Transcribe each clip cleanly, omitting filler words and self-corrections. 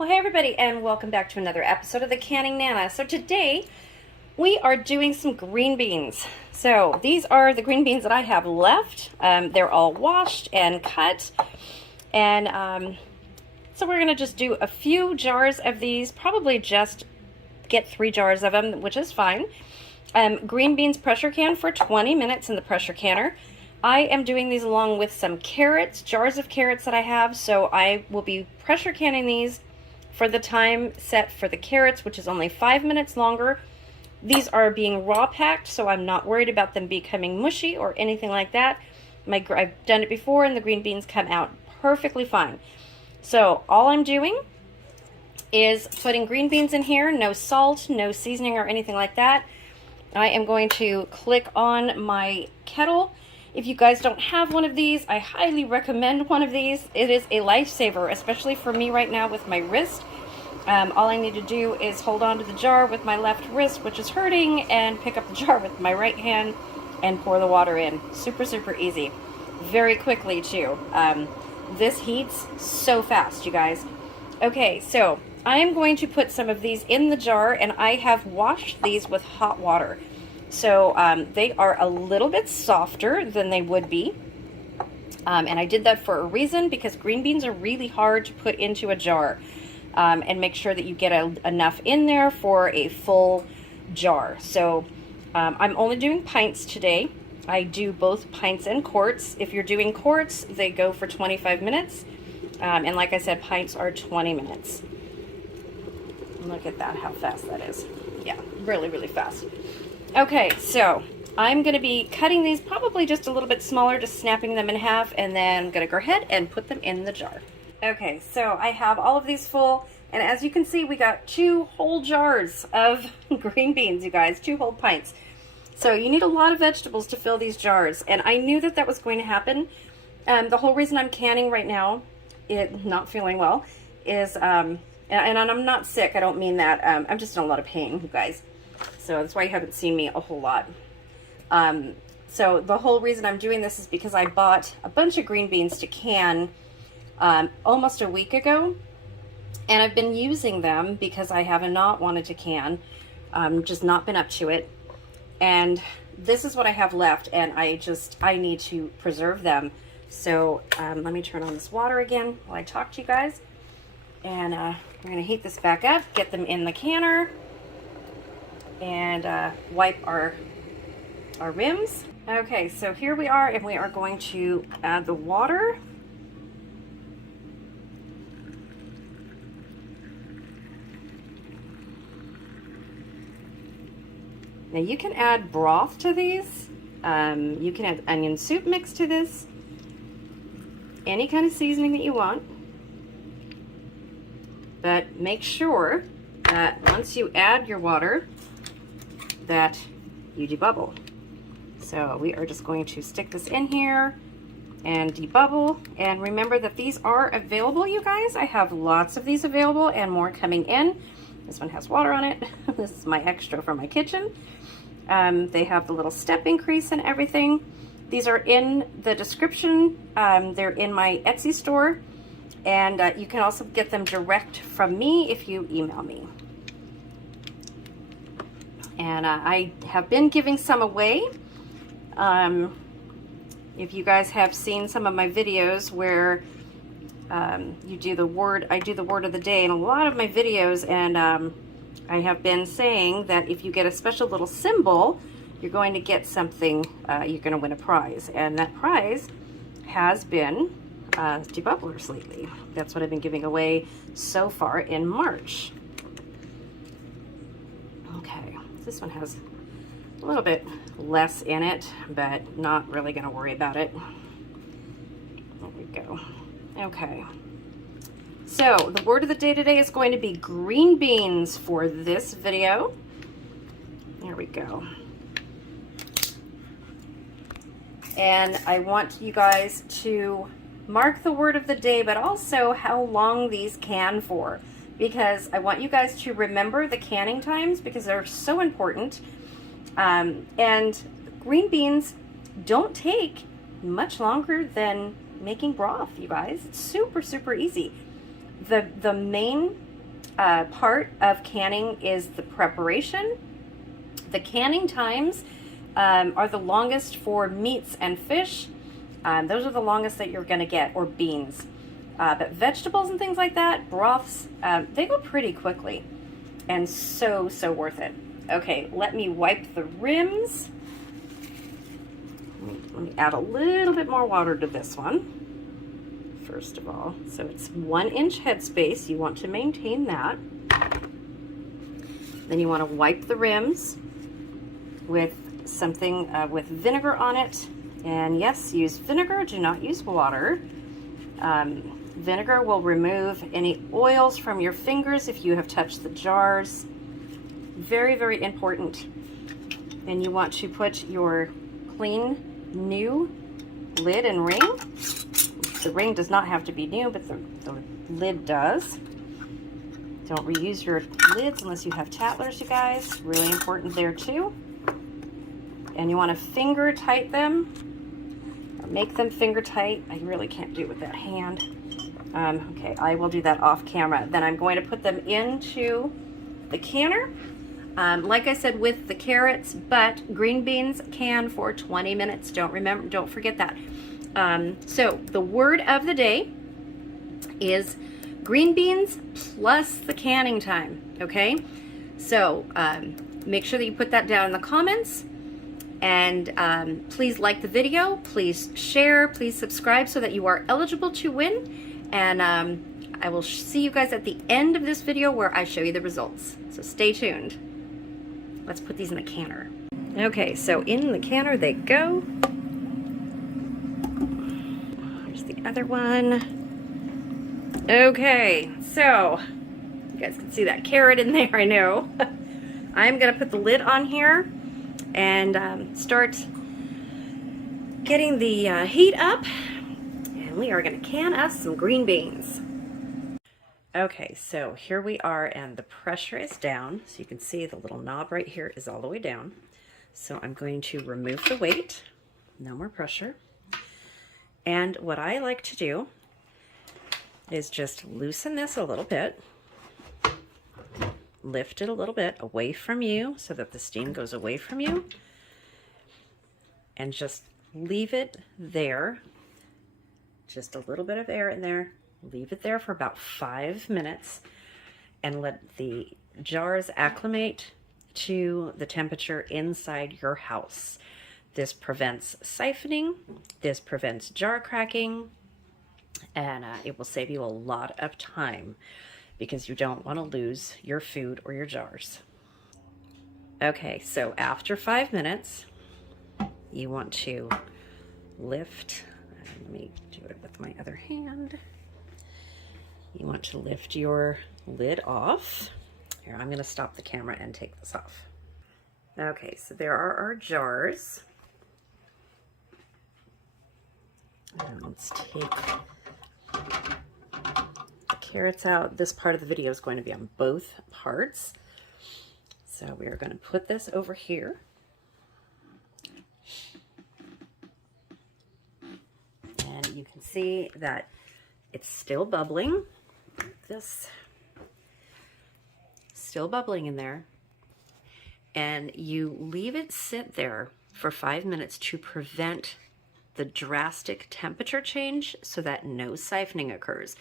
Well, hey everybody, and welcome back to another episode of the Canning Nana. So today we are doing some green beans. So these are the green beans that I have left. They're all washed and cut, and so we're gonna just do a few jars of these. Probably just get 3 jars of them, which is fine. Green beans pressure can for 20 minutes in the pressure canner. I am doing these along with some carrots, jars of carrots that I have. So I will be pressure canning these for the time set for the carrots, which is only 5 minutes longer. These are being raw packed, so I'm not worried about them becoming mushy or anything like that. I've done it before, and the green beans come out perfectly fine. So all I'm doing is putting green beans in here, no salt, no seasoning or anything like that. I am going to click on my kettle. If you guys don't have one of these, I highly recommend one of these. It is a lifesaver, especially for me right now with my wrist. All I need to do is hold on to the jar with my left wrist, which is hurting, and pick up the jar with my right hand and pour the water in. Super, super easy. Very quickly, too. This heats so fast, you guys. Okay, so I am going to put some of these in the jar, and I have washed these with hot water. So they are a little bit softer than they would be. And I did that for a reason, because green beans are really hard to put into a jar. And make sure that you get enough in there for a full jar. So I'm only doing pints today. I do both pints and quarts. If you're doing quarts, they go for 25 minutes. And like I said, pints are 20 minutes. Look at that, how fast that is. Yeah, really, really fast. Okay, so I'm going to be cutting these probably just a little bit smaller, just snapping them in half, and then I'm going to go ahead and put them in the jar. Okay, so I have all of these full, and as you can see, we got 2 whole jars of green beans, you guys, 2 whole pints. So you need a lot of vegetables to fill these jars, and I knew that that was going to happen. The whole reason I'm canning right now, not feeling well, is, and I'm not sick, I don't mean that, I'm just in a lot of pain, you guys. So that's why you haven't seen me a whole lot. So the whole reason I'm doing this is because I bought a bunch of green beans to can almost a week ago, and I've been using them because I have not wanted to can, just not been up to it, and this is what I have left, and I need to preserve them. So let me turn on this water again while I talk to you guys, and we're going to heat this back up, get them in the canner, and wipe our rims. Okay, so here we are, and we are going to add the water. Now you can add broth to these. You can add onion soup mix to this. Any kind of seasoning that you want. But make sure that once you add your water, that you debubble. So we are just going to stick this in here and debubble. And remember that these are available, you guys. I have lots of these available and more coming in. This one has water on it. This is my extra from my kitchen. They have the little step increase and everything. These are in the description. They're in my Etsy store. And you can also get them direct from me if you email me. And I have been giving some away. If you guys have seen some of my videos where you do the word, I do the word of the day in a lot of my videos, and I have been saying that if you get a special little symbol, you're going to get something, you're going to win a prize. And that prize has been debubblers lately. That's what I've been giving away so far in March. Okay, this one has a little bit less in it, but not really going to worry about it. There we go. Okay. So the word of the day today is going to be green beans for this video. There we go. And I want you guys to mark the word of the day, but also how long these can for, because I want you guys to remember the canning times because they're so important. And green beans don't take much longer than making broth, you guys. It's super, super easy. The main part of canning is the preparation. The canning times are the longest for meats and fish. Those are the longest that you're going to get, or beans. But vegetables and things like that, broths, they go pretty quickly and so worth it. Okay, let me wipe the rims. Let me add a little bit more water to this one, first of all. So it's 1 inch headspace. You want to maintain that. Then you want to wipe the rims with something with vinegar on it. And yes, use vinegar, do not use water. Vinegar will remove any oils from your fingers if you have touched the jars. Very important. And you want to put your clean, new lid and ring. The ring does not have to be new, but the lid does. Don't reuse your lids unless you have tattlers, you guys. Really important there too. And you want to finger tight them, or make them finger tight. I really can't do it with that hand. Okay, I will do that off camera. Then I'm going to put them into the canner. Like I said with the carrots, but green beans can for 20 minutes. Don't forget that. So the word of the day is green beans plus the canning time. Okay, so make sure that you put that down in the comments. And please like the video, please share, please subscribe so that you are eligible to win. And I will see you guys at the end of this video where I show you the results. So stay tuned. Let's put these in the canner. Okay, so in the canner they go. Here's the other one. Okay, so you guys can see that carrot in there, I know. I'm gonna put the lid on here and start getting the heat up, and we are going to can us some green beans. Okay, so here we are, and the pressure is down, so you can see the little knob right here is all the way down. So I'm going to remove the weight, no more pressure, and what I like to do is just loosen this a little bit, lift it a little bit away from you so that the steam goes away from you, and just leave it there. Just a little bit of air in there. Leave it there for about 5 minutes and let the jars acclimate to the temperature inside your house. This prevents siphoning, this prevents jar cracking, and it will save you a lot of time, because you don't want to lose your food or your jars. Okay, so after 5 minutes, you want to lift, let me do it with my other hand. You want to lift your lid off. Here, I'm going to stop the camera and take this off. Okay, so there are our jars. And let's take carrots out. This part of the video is going to be on both parts. So we are going to put this over here. And you can see that it's still bubbling. This still bubbling in there. And you leave it sit there for 5 minutes to prevent the drastic temperature change so that no siphoning occurs,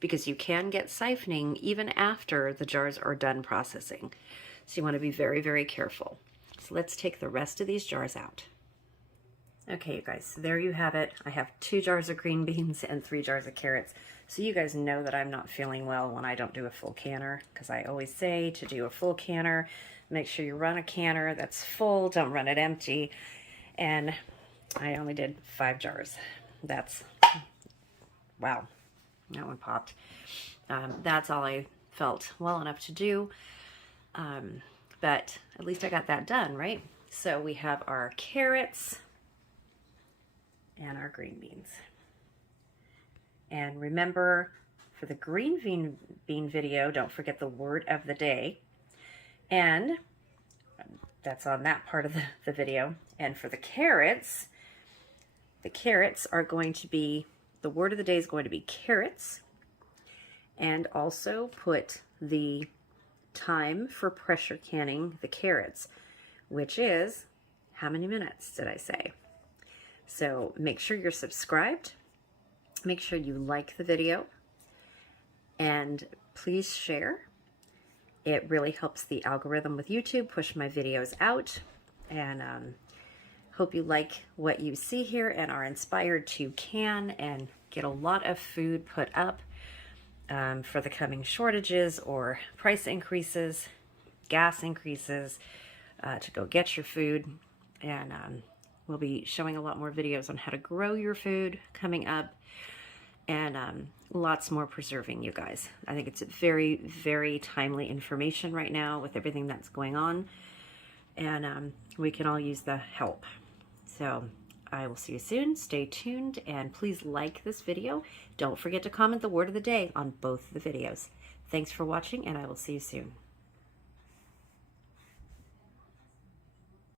because you can get siphoning even after the jars are done processing. So you want to be very careful. So let's take the rest of these jars out. Okay, you guys, so there you have it. I have 2 jars of green beans and 3 jars of carrots. So you guys know that I'm not feeling well when I don't do a full canner, because I always say to do a full canner, make sure you run a canner that's full, don't run it empty. And I only did 5 jars. That's, wow, that one popped. That's all I felt well enough to do. But at least I got that done, right? So we have our carrots and our green beans. And remember, for the green bean video, don't forget the word of the day. And that's on that part of the video. And for the carrots are going to be, the word of the day is going to be carrots. and also put the time for pressure canning the carrots, which is, how many minutes did I say? So make sure you're subscribed, make sure you like the video, and please share. It really helps the algorithm with YouTube push my videos out, and hope you like what you see here and are inspired to can and get a lot of food put up for the coming shortages or price increases, gas increases, to go get your food. And we'll be showing a lot more videos on how to grow your food coming up, and lots more preserving, you guys. I think it's very, very timely information right now with everything that's going on, and we can all use the help. So I will see you soon. Stay tuned, and please like this video. Don't forget to comment the word of the day on both the videos. Thanks for watching, and I will see you soon.